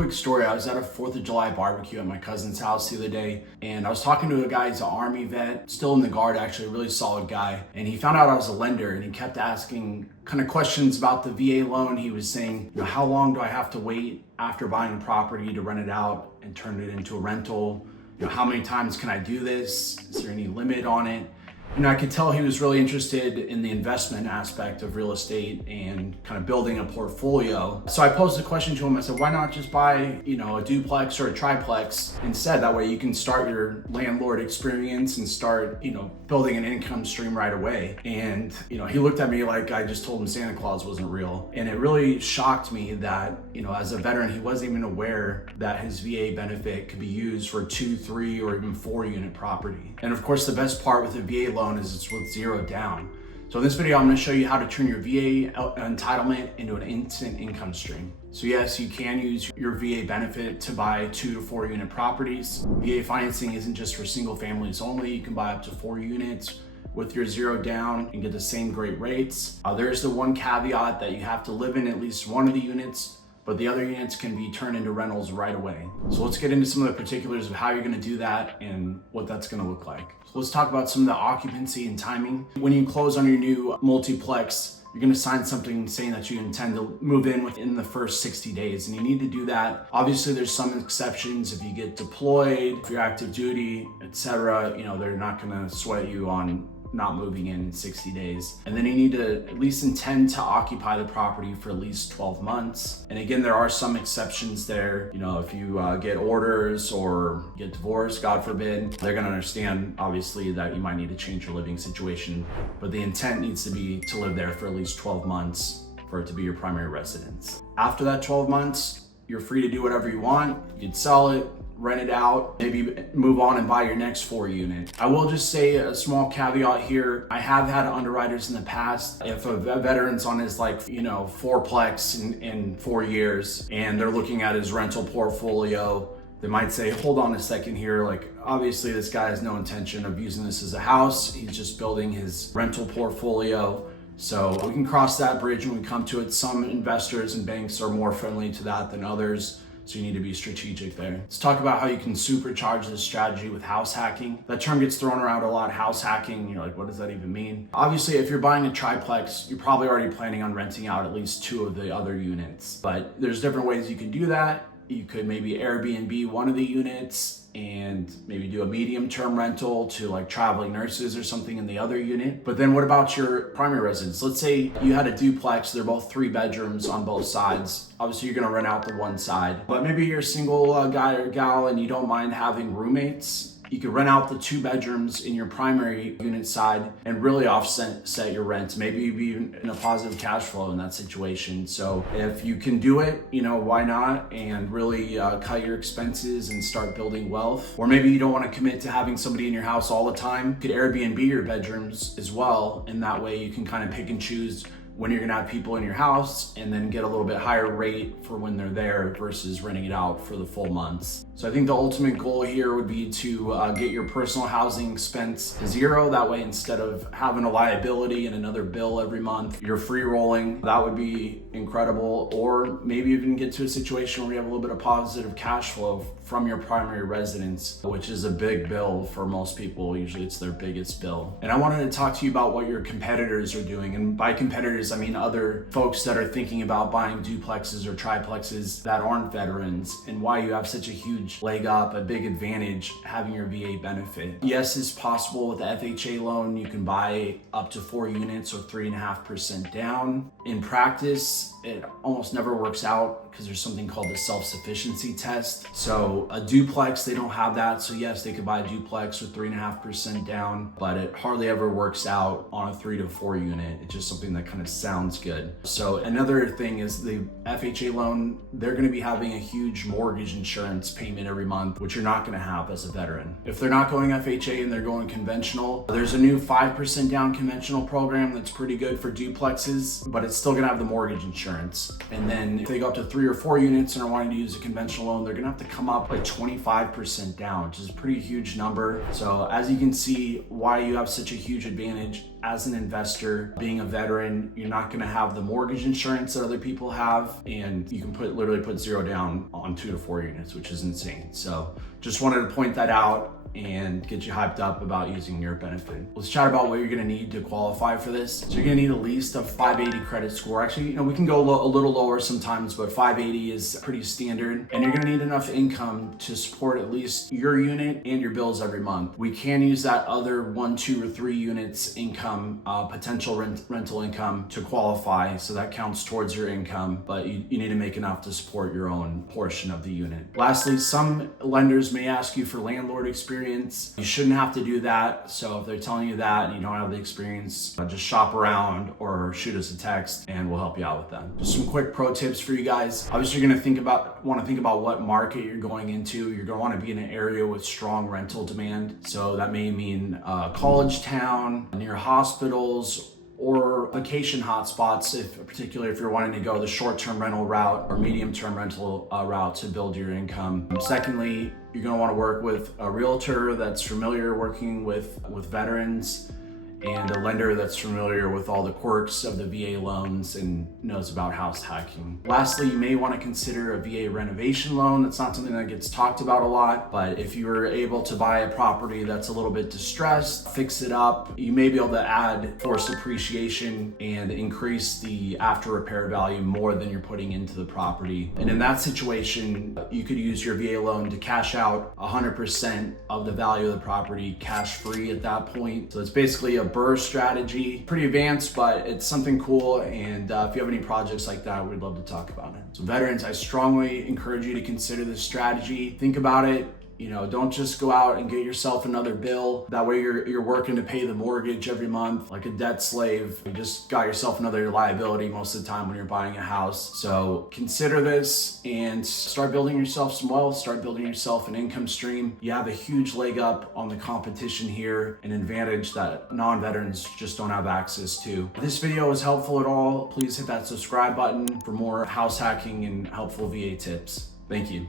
quick story. I was at a 4th of July barbecue at my cousin's house the other day, and I was talking to a guy, he's an Army vet, still in the Guard actually, a really solid guy. And he found out I was a lender, and he kept asking kind of questions about the VA loan. He was saying, how long do I have to wait after buying a property to rent it out and turn it into a rental? How many times can I do this? Is there any limit on it? I could tell he was really interested in the investment aspect of real estate and kind of building a portfolio. So I posed a question to him. I said, why not just buy, a duplex or a triplex instead? That way you can start your landlord experience and start, building an income stream right away. And, he looked at me like I just told him Santa Claus wasn't real. And it really shocked me that, as a veteran, he wasn't even aware that his VA benefit could be used for 2, 3, or even 4 unit property. And of course, the best part with the VA loan is it's with 0 down. So in this video, I'm going to show you how to turn your VA entitlement into an instant income stream. So yes, you can use your VA benefit to buy 2 to 4 unit properties. VA financing isn't just for single families only. You can buy up to 4 units with your 0 down and get the same great rates. There's the one caveat that you have to live in at least one of the units, but the other units can be turned into rentals right away. So let's get into some of the particulars of how you're gonna do that and what that's gonna look like. So let's talk about some of the occupancy and timing. When you close on your new multiplex, you're gonna sign something saying that you intend to move in within the first 60 days, and you need to do that. Obviously, there's some exceptions. If you get deployed, if you're active duty, etc., they're not gonna sweat you on not moving in 60 days. And then you need to at least intend to occupy the property for at least 12 months. And again, there are some exceptions there. If you get orders or get divorced, God forbid, they're gonna understand obviously that you might need to change your living situation, but the intent needs to be to live there for at least 12 months for it to be your primary residence. After that 12 months, you're free to do whatever you want. You can sell it, rent it out, maybe move on and buy your next 4 unit. I will just say a small caveat here. I have had underwriters in the past, if a veteran's on his Fourplex in 4 years and they're looking at his rental portfolio, they might say, hold on a second here. Obviously this guy has no intention of using this as a house. He's just building his rental portfolio. So we can cross that bridge when we come to it. Some investors and banks are more friendly to that than others. So you need to be strategic there. Let's talk about how you can supercharge this strategy with house hacking. That term gets thrown around a lot, house hacking. You're like, what does that even mean? Obviously, if you're buying a triplex, you're probably already planning on renting out at least 2 of the other units. But there's different ways you can do that. You could maybe Airbnb one of the units and maybe do a medium-term rental to traveling nurses or something in the other unit. But then what about your primary residence? Let's say you had a duplex, they're both 3 bedrooms on both sides. Obviously you're gonna rent out the one side, but maybe you're a single guy or gal and you don't mind having roommates. You could rent out the 2 bedrooms in your primary unit side and really offset your rent. Maybe you'd be in a positive cash flow in that situation. So if you can do it, why not? And really cut your expenses and start building wealth. Or maybe you don't want to commit to having somebody in your house all the time. You could Airbnb your bedrooms as well. And that way you can kind of pick and choose when you're gonna have people in your house and then get a little bit higher rate for when they're there versus renting it out for the full months. So I think the ultimate goal here would be to get your personal housing expense to 0. That way, instead of having a liability and another bill every month, you're free rolling. That would be incredible. Or maybe even get to a situation where you have a little bit of positive cash flow from your primary residence, which is a big bill for most people. Usually it's their biggest bill. And I wanted to talk to you about what your competitors are doing. And by competitors, I mean other folks that are thinking about buying duplexes or triplexes that aren't veterans, and why you have such a huge leg up, a big advantage having your VA benefit. Yes, it's possible with the FHA loan. You can buy up to 4 units or 3.5% down. In practice, it almost never works out because there's something called the self-sufficiency test. So a duplex, they don't have that. So yes, they could buy a duplex with 3.5% down, but it hardly ever works out on a 3 to 4 unit. It's just something that kind of sounds good. So another thing is the FHA loan, they're going to be having a huge mortgage insurance payment every month, which you're not going to have as a veteran. If they're not going FHA and they're going conventional, there's a new 5% down conventional program that's pretty good for duplexes, but it's still going to have the mortgage insurance. And then if they go up to 3 or 4 units and are wanting to use a conventional loan, they're gonna have to come up like 25% down, which is a pretty huge number. So as you can see, why you have such a huge advantage as an investor, being a veteran, you're not gonna have the mortgage insurance that other people have, and you can literally put 0 down on 2 to 4 units, which is insane. So just wanted to point that out and get you hyped up about using your benefit. Let's chat about what you're gonna need to qualify for this. So you're gonna need at least a 580 credit score. Actually, we can go a little lower sometimes, but 580 is pretty standard. And you're gonna need enough income to support at least your unit and your bills every month. We can use that other 1, 2, or 3 units income, potential rental income to qualify. So that counts towards your income, but you need to make enough to support your own portion of the unit. Lastly, some lenders may ask you for landlord experience. You shouldn't have to do that. So if they're telling you that and you don't have the experience, just shop around or shoot us a text and we'll help you out with that. Just some quick pro tips for you guys. Obviously, you're going to want to think about what market you're going into. You're going to want to be in an area with strong rental demand. So that may mean college town, near hospitals, or vacation hotspots, particularly if you're wanting to go the short-term rental route or medium-term rental route to build your income. Secondly, you're gonna wanna work with a realtor that's familiar working with veterans, and a lender that's familiar with all the quirks of the VA loans and knows about house hacking. Lastly, you may want to consider a VA renovation loan. That's not something that gets talked about a lot, but if you were able to buy a property that's a little bit distressed, fix it up, you may be able to add forced appreciation and increase the after repair value more than you're putting into the property. And in that situation, you could use your VA loan to cash out 100% of the value of the property cash free at that point. So it's basically a burst strategy, pretty advanced, but it's something cool. And if you have any projects like that, we'd love to talk about it. So veterans, I strongly encourage you to consider this strategy. Think about it. Don't just go out and get yourself another bill. That way you're working to pay the mortgage every month like a debt slave. You just got yourself another liability most of the time when you're buying a house. So consider this and start building yourself some wealth, start building yourself an income stream. You have a huge leg up on the competition here, an advantage that non-veterans just don't have access to. If this video was helpful at all, please hit that subscribe button for more house hacking and helpful VA tips. Thank you.